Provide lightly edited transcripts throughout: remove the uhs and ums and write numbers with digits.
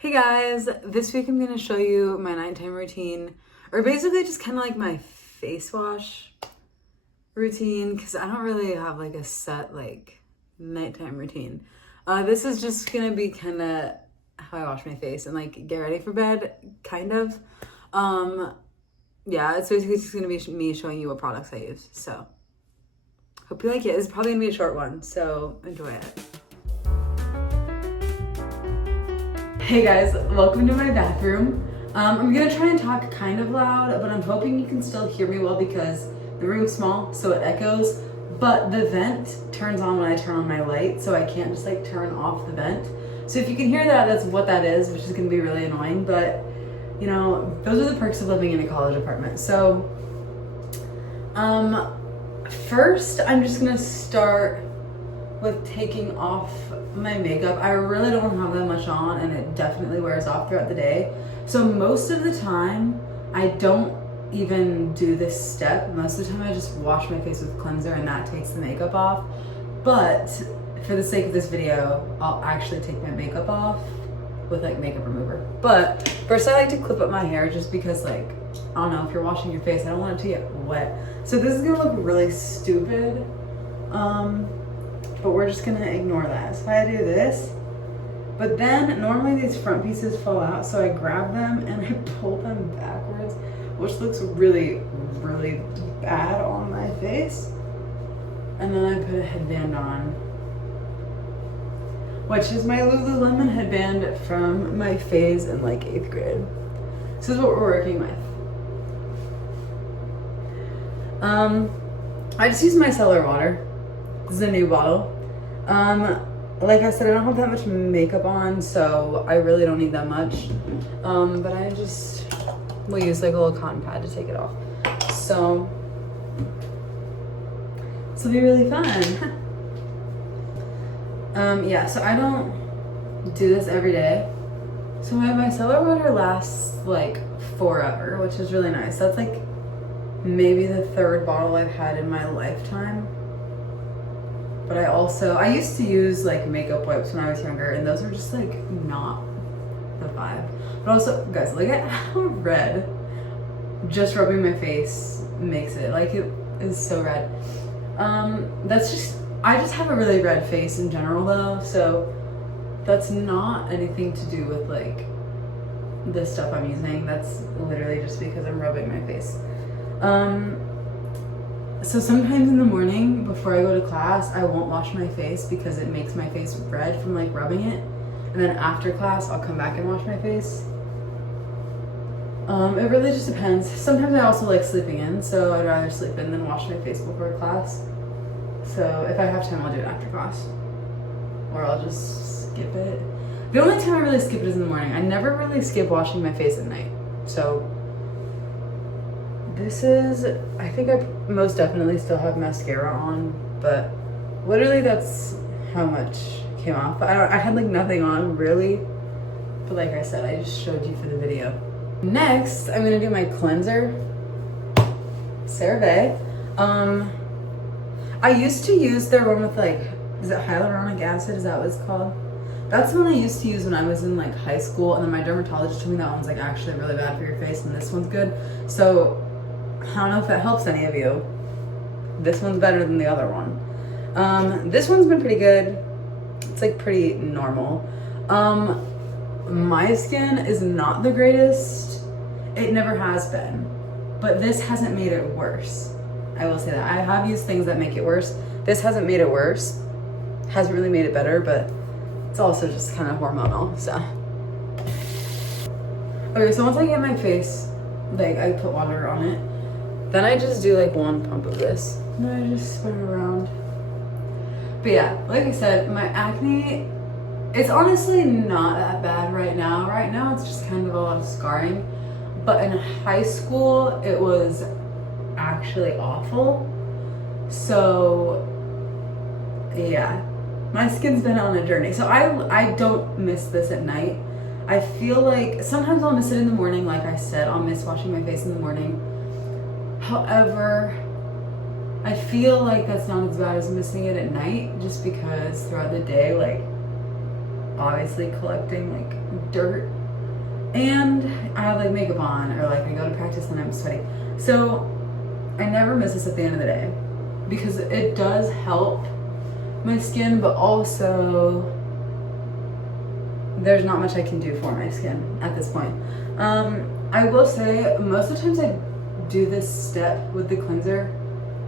Hey guys, this week I'm going to show you my nighttime routine, or basically just kind of like my face wash routine, because I don't really have like a set like nighttime routine. This is just going to be kind of how I wash my face and like get ready for bed, kind of. Yeah, it's basically just going to be me showing you what products I use. So, hope you like it. It's probably going to be a short one, so enjoy it. Hey guys, welcome to my bathroom. I'm gonna try and talk kind of loud, but I'm hoping you can still hear me well because the room's small, so it echoes. But the vent turns on when I turn on my light, so I can't just like turn off the vent. So if you can hear that, that's what that is, which is gonna be really annoying. But you know, those are the perks of living in a college apartment. So, first I'm just gonna start with taking off my makeup. I really don't have that much on and it definitely wears off throughout the day. So most of the time, I don't even do this step. Most of the time I just wash my face with cleanser and that takes the makeup off. But for the sake of this video, I'll actually take my makeup off with like makeup remover. But first I like to clip up my hair just because like, I don't know, if you're washing your face, I don't want it to get wet. So this is gonna look really stupid. But we're just gonna ignore that. So I do this, but then normally these front pieces fall out, so I grab them and I pull them backwards, which looks really, really bad on my face. And then I put a headband on, which is my Lululemon headband from my phase in like 8th grade. This is what we're working with. I just use micellar water. This is a new bottle. Like I said, I don't have that much makeup on, so I really don't need that much. But I just will use like a little cotton pad to take it off. So this will be really fun. Yeah, so I don't do this every day. So my micellar water lasts like forever, which is really nice. That's like maybe the 3rd bottle I've had in my lifetime. But I used to use like makeup wipes when I was younger, and those are just like not the vibe. But also, guys, look at how red just rubbing my face makes it. Like it is so red. I just have a really red face in general though, so that's not anything to do with like this stuff I'm using. That's literally just because I'm rubbing my face. So sometimes in the morning before I go to class, I won't wash my face because it makes my face red from like rubbing it. And then after class, I'll come back and wash my face. It really just depends. Sometimes I also like sleeping in, so I'd rather sleep in than wash my face before class. So if I have time, I'll do it after class. Or I'll just skip it. The only time I really skip it is in the morning. I never really skip washing my face at night. So this is, I think I most definitely still have mascara on, but literally that's how much came off. I had like nothing on really, but like I said, I just showed you for the video. Next, I'm gonna do my cleanser, CeraVe. I used to use their one with like, is it hyaluronic acid? Is that what it's called? That's the one I used to use when I was in like high school, and then my dermatologist told me that one's like actually really bad for your face and this one's good. So I don't know if it helps any of you. This one's better than the other one. This one's been pretty good. It's like pretty normal. My skin is not the greatest. It never has been. But this hasn't made it worse. I will say that. I have used things that make it worse. This hasn't made it worse. Hasn't really made it better, but it's also just kind of hormonal, so. Okay, so once I get my face, like I put water on it, then I just do like one pump of this. And then I just spin it around. But yeah, like I said, my acne, it's honestly not that bad right now. Right now it's just kind of a lot of scarring. But in high school, it was actually awful. So yeah, my skin's been on a journey. So I don't miss this at night. I feel like sometimes I'll miss it in the morning. Like I said, I'll miss washing my face in the morning. However, I feel like that's not as bad as missing it at night, just because throughout the day, like obviously collecting like dirt. And I have like makeup on, or like I go to practice and I'm sweaty. So I never miss this at the end of the day because it does help my skin, but also there's not much I can do for my skin at this point. I will say most of the times I do this step with the cleanser.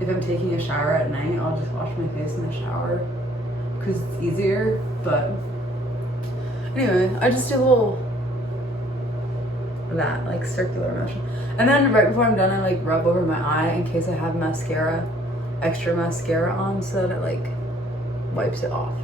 If I'm taking a shower at night, I'll just wash my face in the shower because it's easier. But anyway, I just do a little that like circular motion, and then right before I'm done, I like rub over my eye in case I have mascara, extra mascara on, so that it like wipes it off.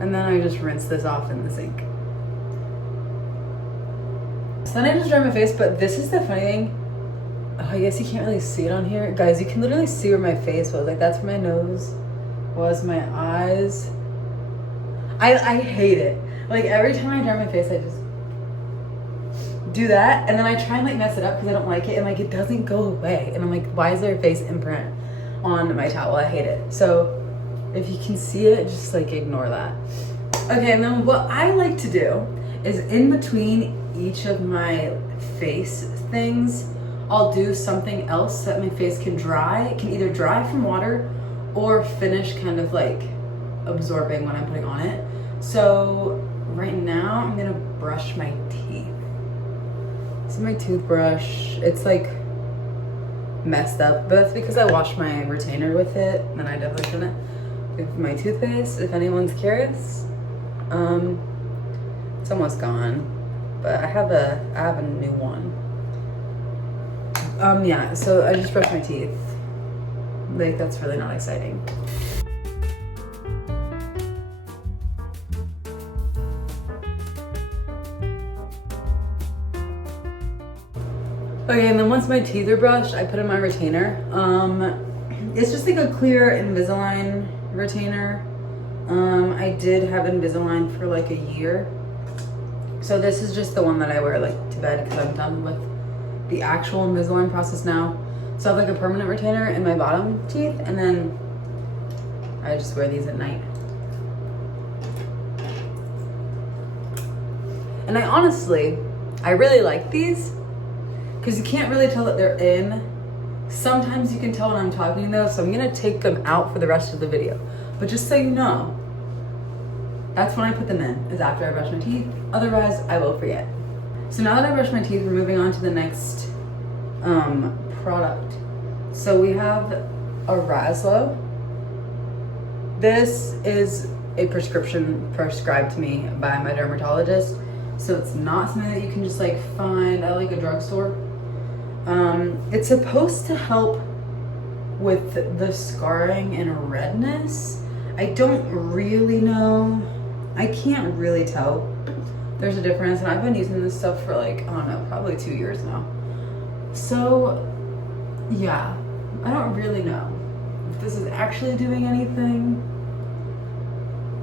And then I just rinse this off in the sink. So then I just dry my face, but this is the funny thing. Oh, I guess you can't really see it on here. Guys, you can literally see where my face was. Like, that's where my nose was, my eyes. I hate it. Like, every time I dry my face, I just do that. And then I try and, like, mess it up because I don't like it. And, like, it doesn't go away. And I'm like, why is there a face imprint on my towel? I hate it. So if you can see it, just, like, ignore that. Okay, and then what I like to do is in between each of my face things, I'll do something else so that my face can dry. It can either dry from water or finish kind of like absorbing what I'm putting on it. So right now I'm gonna brush my teeth. This is my toothbrush. It's like messed up, but that's because I washed my retainer with it, and I definitely shouldn't. With my toothpaste, if anyone's curious, it's almost gone, but I have a new one. Yeah, so I just brushed my teeth. Like, that's really not exciting. Okay, and then once my teeth are brushed, I put in my retainer. It's just like a clear Invisalign retainer. I did have Invisalign for like a year. So this is just the one that I wear like to bed because I'm done with the actual Invisalign process now. So I have like a permanent retainer in my bottom teeth, and then I just wear these at night. And I really like these because you can't really tell that they're in. Sometimes you can tell when I'm talking though, so I'm gonna take them out for the rest of the video. But just so you know, that's when I put them in, is after I brush my teeth. Otherwise, I will forget. So now that I brushed my teeth, we're moving on to the next product. So we have a Raslo. This is a prescription prescribed to me by my dermatologist. So it's not something that you can just like find at like a drugstore. It's supposed to help with the scarring and redness. I don't really know. I can't really tell. There's a difference, and I've been using this stuff for like, I don't know, probably 2 years now. So yeah, I don't really know if this is actually doing anything,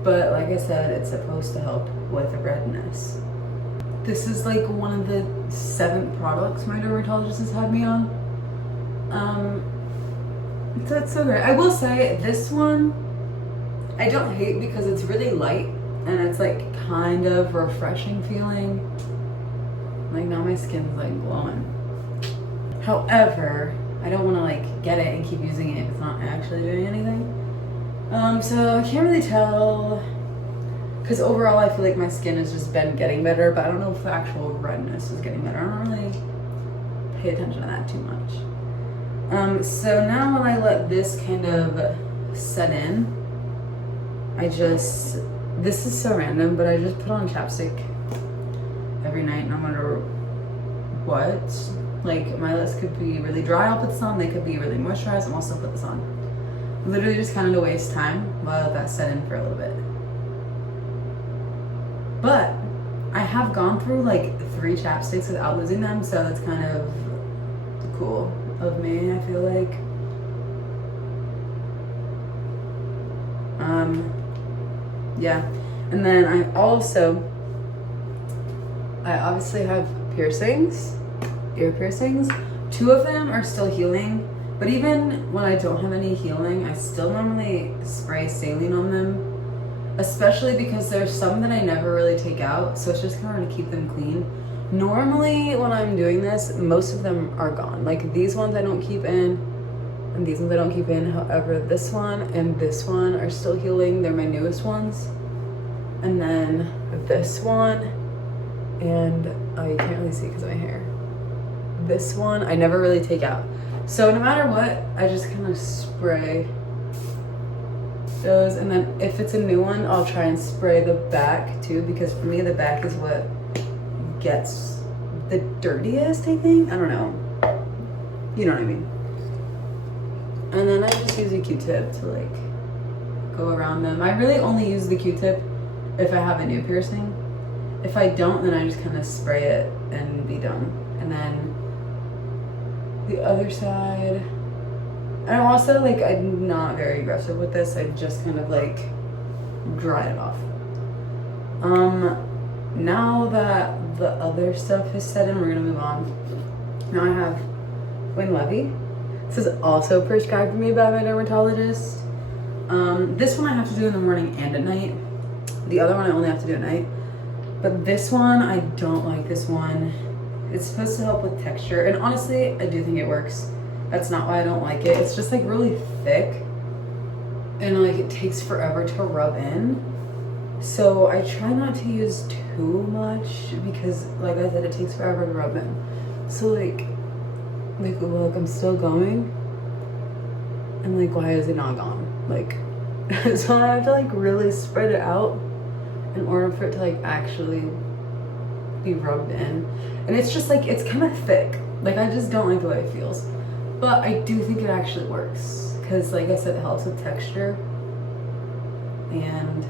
but like I said, it's supposed to help with the redness. This is like one of the 7 products my dermatologist has had me on. So it's so great. I will say this one I don't hate because it's really light and it's like kind of refreshing feeling. Like now my skin's like glowing. However, I don't want to like get it and keep using it if it's not actually doing anything. So I can't really tell, because overall I feel like my skin has just been getting better, but I don't know if the actual redness is getting better. I don't really pay attention to that too much. So now when I let this kind of set in, this is so random, but I just put on chapstick every night no matter what. Like my lips could be really dry, I'll put this on. They could be really moisturized, and I'll still put this on. Literally just kind of to waste time while I let that set in for a little bit. But I have gone through like 3 chapsticks without losing them, so that's kind of cool of me, I feel like. Yeah, and then I obviously have piercings, ear piercings. 2 of them are still healing, but even when I don't have any healing, I still normally spray saline on them. especially because there's some that I never really take out, so it's just kind of to keep them clean. Normally when I'm doing this, most of them are gone. Like these ones I don't keep in, and these ones I don't keep in. However, this one and this one are still healing. They're my newest ones. And then this one, and you can't really see because of my hair. This one I never really take out. So no matter what, I just kind of spray those, and then if it's a new one, I'll try and spray the back too, because for me the back is what gets the dirtiest, I think. I don't know. You know what I mean. And then I just use a Q-tip to like go around them. I really only use the Q-tip if I have a new piercing. If I don't, then I just kind of spray it and be done. And then the other side. And I'm also like, I'm not very aggressive with this. I just kind of like dry it off. Now that the other stuff is set in, we're gonna move on. Now I have Winlevi. This is also prescribed for me by my dermatologist. This one I have to do in the morning and at night. The other one I only have to do at night. But this one, I don't like this one. It's supposed to help with texture, and honestly, I do think it works. That's not why I don't like it. It's just like really thick, and like it takes forever to rub in. So I try not to use too much because, like I said, it takes forever to rub in. So like look, I'm still going, and like, why is it not gone? Like, so I have to like really spread it out in order for it to like actually be rubbed in. And it's just like, it's kind of thick. Like, I just don't like the way it feels. But I do think it actually works, because like I said, it helps with texture, and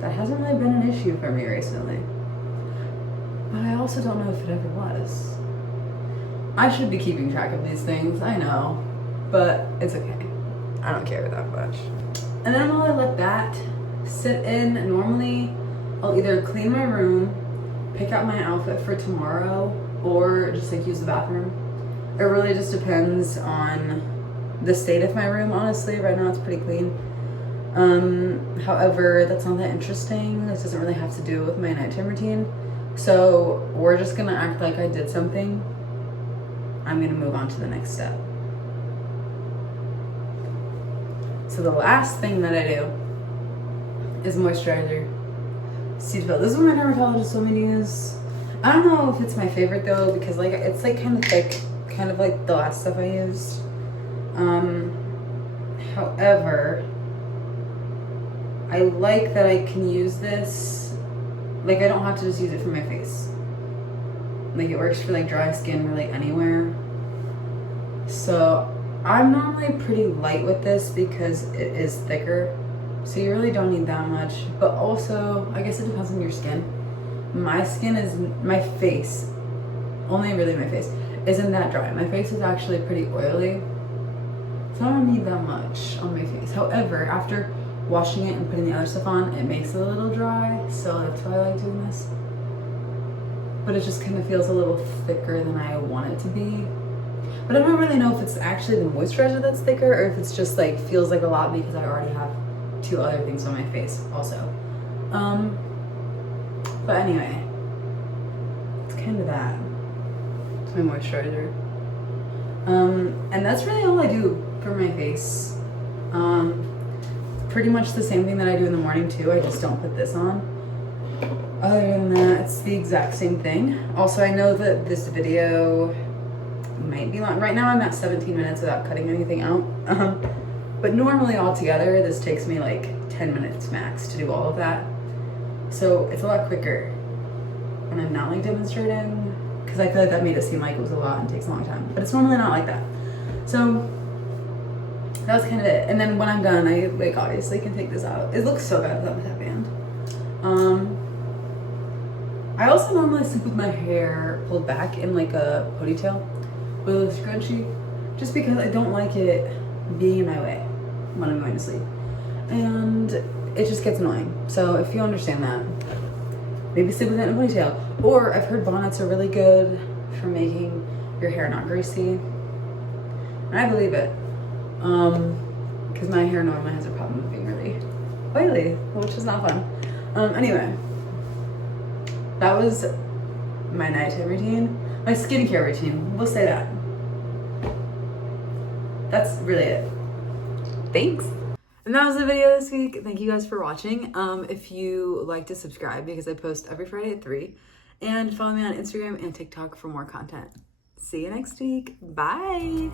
that hasn't really been an issue for me recently. But I also don't know if it ever was. I should be keeping track of these things, I know, but it's okay. I don't care that much. And then while I let that sit in, normally I'll either clean my room, pick out my outfit for tomorrow, or just like use the bathroom. It really just depends on the state of my room, honestly. Right now it's pretty clean. However, that's not that interesting. This doesn't really have to do with my nighttime routine. So we're just gonna act like I did something. I'm gonna move on to the next step. So the last thing that I do is moisturizer. Cetaphil. This is what my dermatologist told me to use. I don't know if it's my favorite though, because like it's like kind of thick, kind of like the last stuff I used. However, I like that I can use this, like I don't have to just use it for my face. Like it works for like dry skin or like anywhere. So I'm normally pretty light with this because it is thicker. So you really don't need that much, but also, I guess it depends on your skin. My skin is, my face, only really my face, isn't that dry. My face is actually pretty oily, so I don't need that much on my face. However, after washing it and putting the other stuff on, it makes it a little dry, so that's why I like doing this. But it just kind of feels a little thicker than I want it to be. But I don't really know if it's actually the moisturizer that's thicker, or if it's just like, feels like a lot because I already have two other things on my face also. But anyway, it's kind of that. It's my moisturizer. And that's really all I do for my face. Pretty much the same thing that I do in the morning too. I just don't put this on. Other than that, it's the exact same thing. Also, I know that this video might be long. Right now I'm at 17 minutes without cutting anything out. But normally altogether, this takes me like 10 minutes max to do all of that. So it's a lot quicker when I'm not like demonstrating, because I feel like that made it seem like it was a lot and takes a long time. But it's normally not like that. So that was kind of it. And then when I'm done, I like obviously can take this out. It looks so bad without that band. I also normally sleep with my hair pulled back in like a ponytail with a scrunchie, just because I don't like it being in my way when I'm going to sleep. And it just gets annoying. So if you understand that, maybe sleep with it in a ponytail. Or I've heard bonnets are really good for making your hair not greasy. And I believe it. Because my hair normally has a problem with being really oily, which is not fun. Anyway, that was my nighttime routine, my skincare routine. We'll say that. That's really it. Thanks. And that was the video this week. Thank you guys for watching. If you like to subscribe, because I post every Friday at 3, and follow me on Instagram and TikTok for more content. See you next week. Bye.